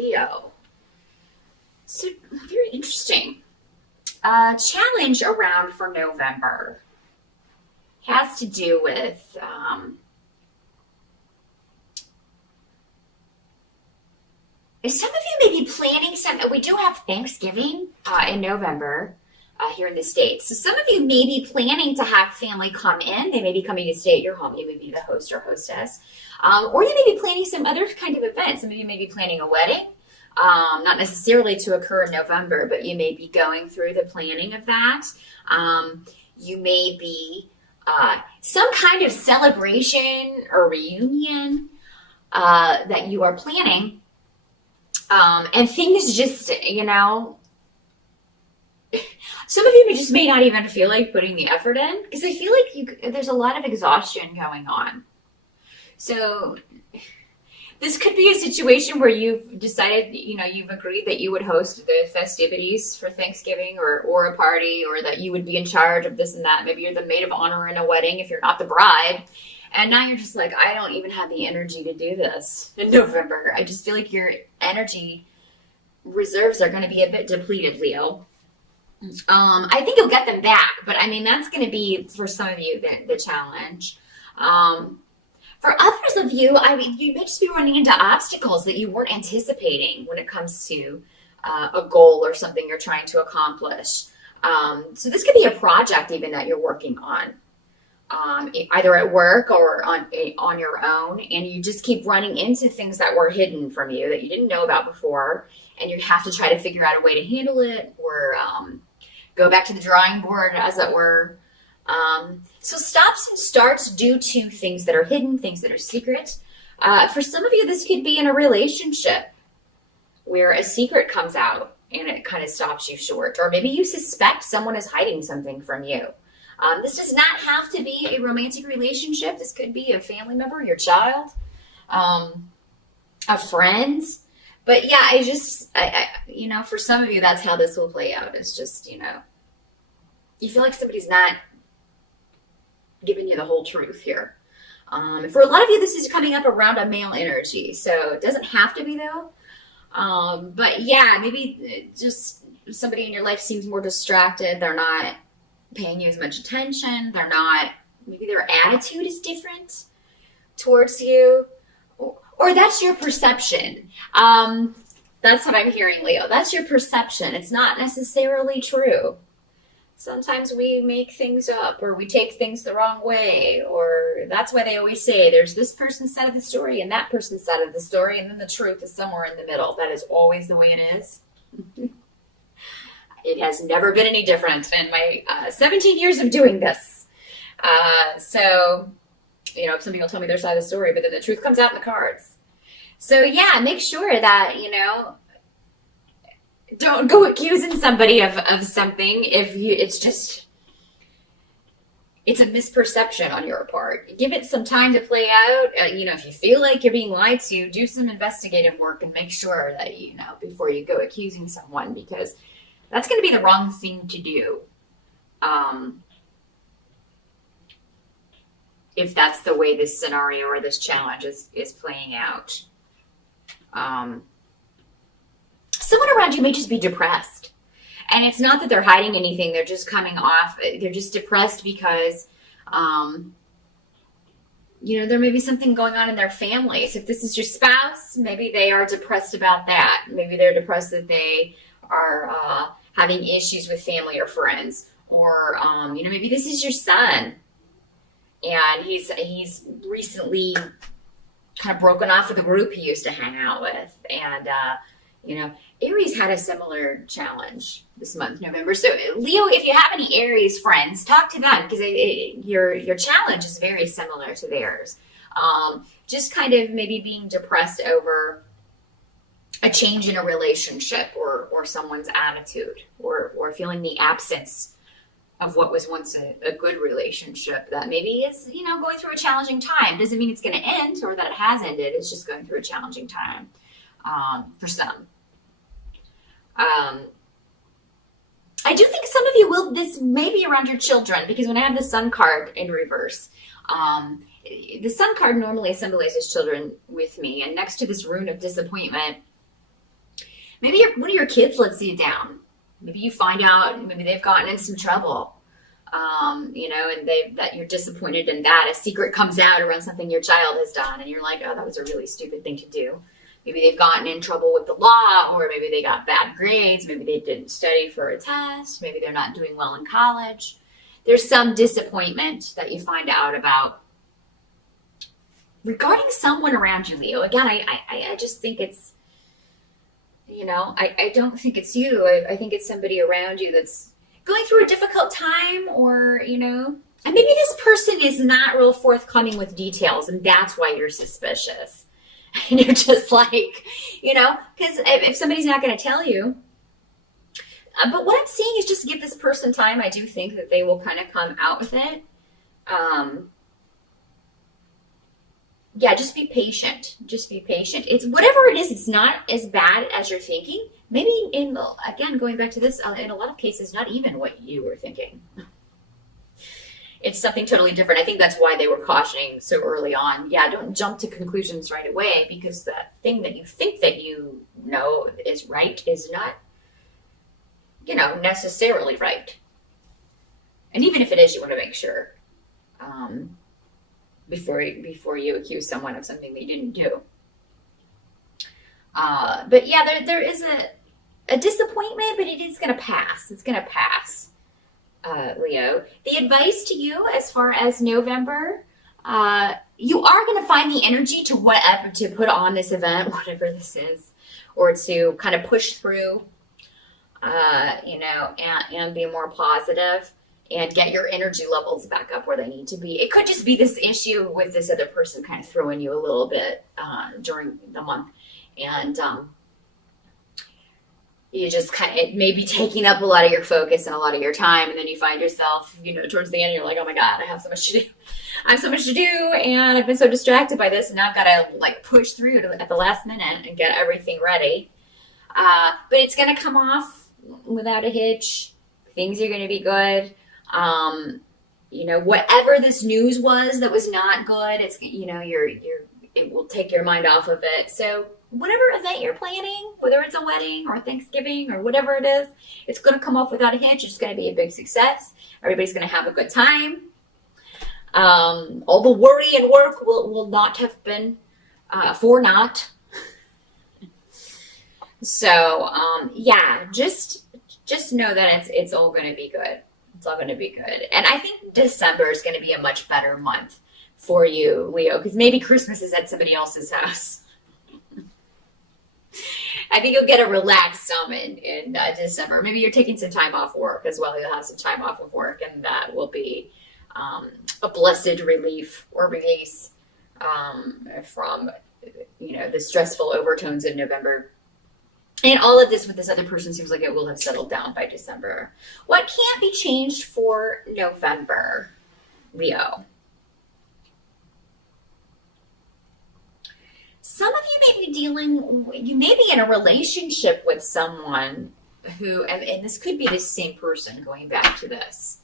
Leo. So, very interesting. Challenge around for November has to do with some of you may be planning some. We do have Thanksgiving in November here in the States. So some of you may be planning to have family come in. They may be coming to stay at your home. You may be the host or hostess. Or you may be planning some other kind of event. Some of you may be planning a wedding. Not necessarily to occur in November, but you may be going through the planning of that. You may be some kind of celebration or reunion that you are planning. And things just, some of you just may not even feel like putting the effort in because I feel like there's a lot of exhaustion going on. So this could be a situation where you've decided, you've agreed that you would host the festivities for Thanksgiving or a party, or that you would be in charge of this and that. Maybe you're the maid of honor in a wedding if you're not the bride. And now you're just like, I don't even have the energy to do this in November. I just feel like your energy reserves are going to be a bit depleted, Leo. I think you'll get them back, but that's going to be, for some of you, the challenge. For others of you, you may just be running into obstacles that you weren't anticipating when it comes to a goal or something you're trying to accomplish. So this could be a project even that you're working on, either at work or on your own, and you just keep running into things that were hidden from you that you didn't know about before, and you have to try to figure out a way to handle it, or go back to the drawing board, as it were. So stops and starts due to things that are hidden, things that are secret. For some of you, this could be in a relationship where a secret comes out and it kind of stops you short. Or maybe you suspect someone is hiding something from you. This does not have to be a romantic relationship. This could be a family member, your child, a friend. But yeah, I for some of you, that's how this will play out. It's just, you feel like somebody's not giving you the whole truth here. For a lot of you, this is coming up around a male energy. So it doesn't have to be, though. But yeah, maybe just somebody in your life seems more distracted. They're not paying you as much attention. Maybe their attitude is different towards you. Or that's your perception. That's what I'm hearing, Leo. That's your perception. It's not necessarily true. Sometimes we make things up, or we take things the wrong way, or that's why they always say there's this person's side of the story and that person's side of the story, and then the truth is somewhere in the middle. That is always the way it is. It has never been any different in my 17 years of doing this. So, some people tell me their side of the story, but then the truth comes out in the cards. So yeah, make sure that, don't go accusing somebody of something if it's a misperception on your part. Give it some time to play out. If you feel like you're being lied to, do some investigative work and make sure that, before you go accusing someone, because that's going to be the wrong thing to do. If that's the way this scenario or this challenge is playing out. Someone around you may just be depressed. And it's not that they're hiding anything. They're just coming off. They're just depressed because, there may be something going on in their families. If this is your spouse, maybe they are depressed about that. Maybe they're depressed that they are having issues with family or friends. Or, maybe this is your son. And he's recently kind of broken off with the group he used to hang out with. And, Aries had a similar challenge this month, November. So, Leo, if you have any Aries friends, talk to them, because your challenge is very similar to theirs. Just kind of maybe being depressed over a change in a relationship or someone's attitude, or feeling the absence of what was once a good relationship that maybe is, going through a challenging time. Doesn't mean it's going to end or that it has ended. It's just going through a challenging time for some. I do think some of you this may be around your children, because when I have the Sun card in reverse, the Sun card normally symbolizes children with me. And next to this rune of disappointment, Maybe one of your kids lets you down. Maybe you find out maybe they've gotten in some trouble. And that you're disappointed in that. A secret comes out around something your child has done, and you're like, oh, that was a really stupid thing to do. Maybe they've gotten in trouble with the law, or maybe they got bad grades. Maybe they didn't study for a test. Maybe they're not doing well in college. There's some disappointment that you find out about regarding someone around you, Leo. Again, I just think it's, I don't think it's you. I think it's somebody around you that's going through a difficult time, or, and maybe this person is not real forthcoming with details, and that's why you're suspicious. And you're just like, because if somebody's not going to tell you. But what I'm seeing is just give this person time. I do think that they will kind of come out with it. Just be patient. Just be patient. It's whatever it is, it's not as bad as you're thinking. Maybe again, going back to this, in a lot of cases, not even what you were thinking. It's something totally different. I think that's why they were cautioning so early on. Yeah, don't jump to conclusions right away, because that thing that you think that you know is right is not, necessarily right. And even if it is, you want to make sure before you accuse someone of something they didn't do. But yeah, there is a disappointment, but it is going to pass. It's going to pass, Leo. The advice to you as far as November, you are going to find the energy to put on this event, whatever this is, or to kind of push through, and be more positive and get your energy levels back up where they need to be. It could just be this issue with this other person kind of throwing you a little bit during the month. And you just it may be taking up a lot of your focus and a lot of your time. And then you find yourself, towards the end, you're like, oh my God, I have so much to do. I have so much to do. And I've been so distracted by this. And now I've got to push through at the last minute and get everything ready. But it's going to come off without a hitch. Things are going to be good. Whatever this news was that was not good, it's, it will take your mind off of it. So whatever event you're planning, whether it's a wedding or Thanksgiving or whatever it is, it's going to come off without a hitch. It's going to be a big success. Everybody's going to have a good time. All the worry and work will not have been for naught. So, just know that it's all going to be good. It's all going to be good. And I think December is going to be a much better month for you, Leo, because maybe Christmas is at somebody else's house. I think you'll get a relaxed some in December. Maybe you're taking some time off work as well. You'll have some time off of work, and that will be a blessed relief or release from the stressful overtones in November. And all of this with this other person seems like it will have settled down by December. What can't be changed for November, Leo? Some of you may be in a relationship with someone who, and this could be the same person going back to this.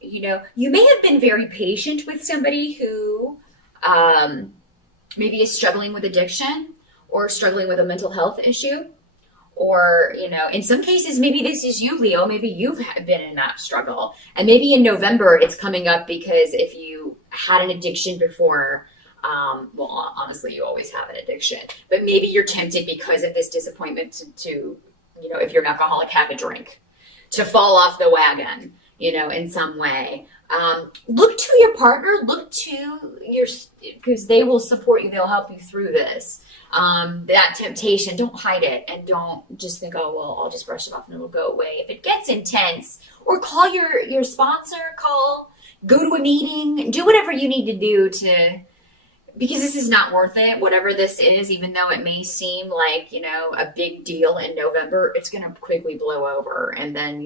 You may have been very patient with somebody who maybe is struggling with addiction or struggling with a mental health issue. Or, in some cases, maybe this is you, Leo. Maybe you've been in that struggle. And maybe in November it's coming up because if you had an addiction before, honestly, you always have an addiction. But maybe you're tempted because of this disappointment to if you're an alcoholic, have a drink, to fall off the wagon, in some way. Look to your partner, because they will support you. They'll help you through this. That temptation, don't hide it, and don't just think, oh, well, I'll just brush it off and it'll go away. If it gets intense, or call your sponsor, go to a meeting, do whatever you need to do because this is not worth it. Whatever this is, even though it may seem like, a big deal in November, it's going to quickly blow over. And then,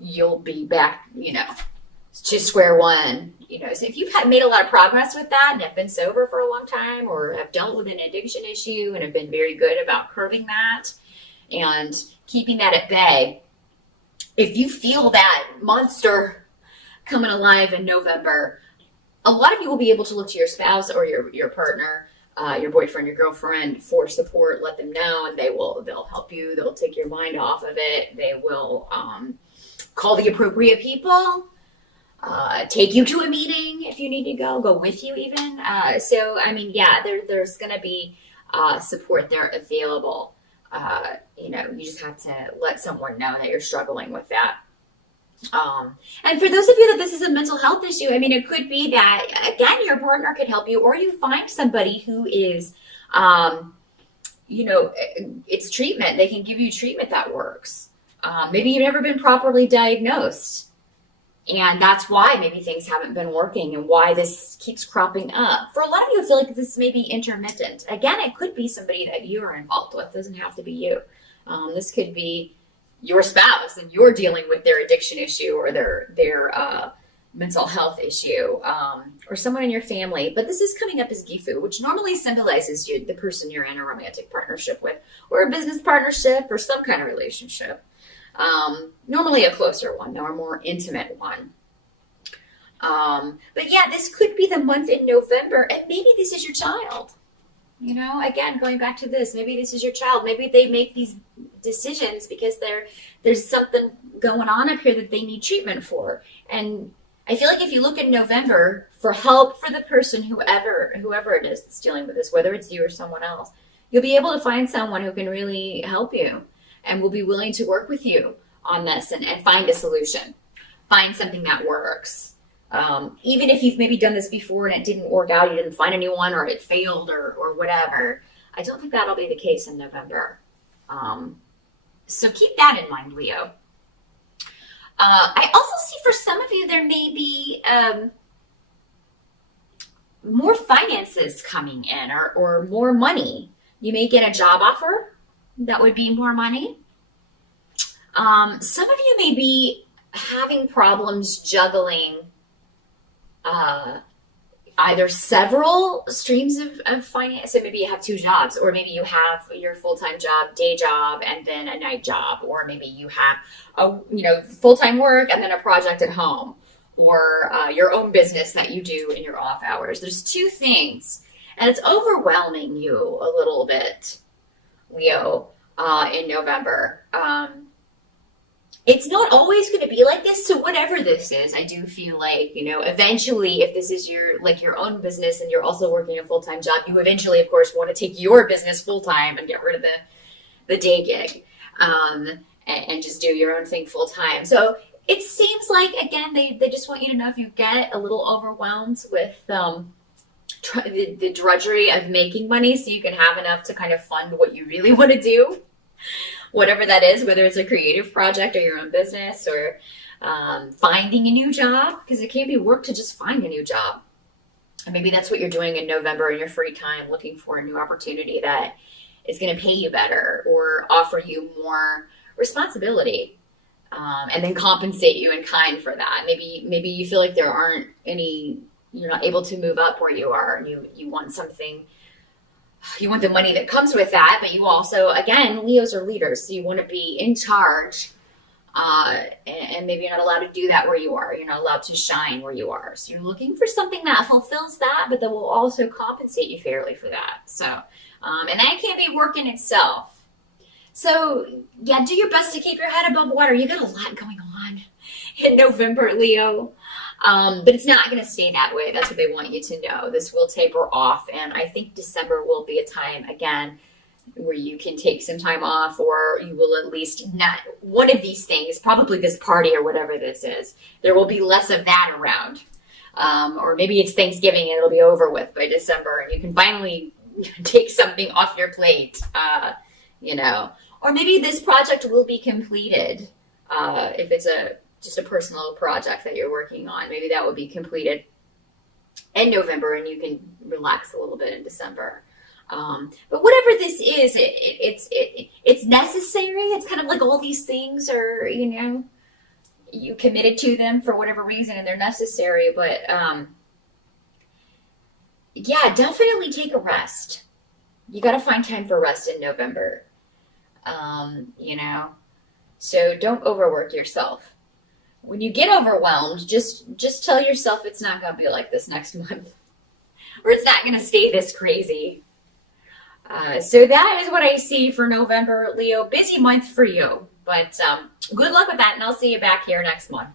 you'll be back, to square one, So if you've made a lot of progress with that and have been sober for a long time, or have dealt with an addiction issue and have been very good about curbing that and keeping that at bay, if you feel that monster coming alive in November, a lot of you will be able to look to your spouse or your partner your boyfriend, your girlfriend for support, let them know, and they'll help you. They'll take your mind off of it. They will call the appropriate people, take you to a meeting if you need to go with you even. So, I mean, yeah, there's going to be support there available. You just have to let someone know that you're struggling with that. And for those of you that this is a mental health issue, I mean, it could be that, again, your partner could help you, or you find somebody who is, it's treatment. They can give you treatment that works. Maybe you've never been properly diagnosed. And that's why maybe things haven't been working and why this keeps cropping up. For a lot of you, I feel like this may be intermittent. Again, it could be somebody that you are involved with. It doesn't have to be you. This could be your spouse and you're dealing with their addiction issue or their mental health issue, or someone in your family. But this is coming up as Gifu, which normally symbolizes the person you're in a romantic partnership with, or a business partnership, or some kind of relationship. Normally a closer one, or a more intimate one. But yeah, this could be the month in November, and maybe this is your child. Again, going back to this, maybe this is your child. Maybe they make these decisions because there's something going on up here that they need treatment for. And I feel like if you look in November for help for the person, whoever it is that's dealing with this, whether it's you or someone else, you'll be able to find someone who can really help you and will be willing to work with you on this and find a solution, find something that works. Even if you've maybe done this before and it didn't work out, you didn't find anyone, or it failed, or whatever, I don't think that'll be the case in November. So keep that in mind, Leo. I also see for some of you, there may be more finances coming in, or more money. You may get a job offer that would be more money. Some of you may be having problems juggling either several streams of finance. So maybe you have 2 jobs, or maybe you have your full-time job, day job, and then a night job, or maybe you have full-time work and then a project at home, or your own business that you do in your off hours. There's 2 things, and it's overwhelming you a little bit, Leo, in November. It's not always going to be like this. So whatever this is, I do feel like, eventually, if this is your own business and you're also working a full-time job, you eventually, of course, want to take your business full-time and get rid of the day gig, and just do your own thing full-time. So it seems like, again, they just want you to know if you get a little overwhelmed with the drudgery of making money, so you can have enough to kind of fund what you really want to do. Whatever that is, whether it's a creative project or your own business, or finding a new job, because it can't be work to just find a new job. And maybe that's what you're doing in November in your free time, looking for a new opportunity that is going to pay you better or offer you more responsibility, and then compensate you in kind for that. Maybe you feel like there aren't any, you're not able to move up where you are, and you want something. You want the money that comes with that, but you also, again, Leos are leaders, so you want to be in charge, and maybe you're not allowed to do that where you are. You're not allowed to shine where you are. So you're looking for something that fulfills that, but that will also compensate you fairly for that. So, and that can't be work in itself. So, yeah, do your best to keep your head above water. You got a lot going on in November, Leo. But it's not going to stay that way. That's what they want you to know. This will taper off, and I think December will be a time, again, where you can take some time off, or you will at least not, one of these things, probably this party or whatever this is, there will be less of that around. Or maybe it's Thanksgiving and it'll be over with by December, and you can finally take something off your plate, Or maybe this project will be completed, if it's just a personal project that you're working on. Maybe that will be completed in November, and you can relax a little bit in December. But whatever this is, it's necessary. It's kind of like all these things are, you committed to them for whatever reason, and they're necessary. But yeah, definitely take a rest. You got to find time for rest in November. So don't overwork yourself. When you get overwhelmed, just tell yourself it's not going to be like this next month, or it's not going to stay this crazy So that is what I see for November, Leo. Busy month for you, but good luck with that, and I'll see you back here next month.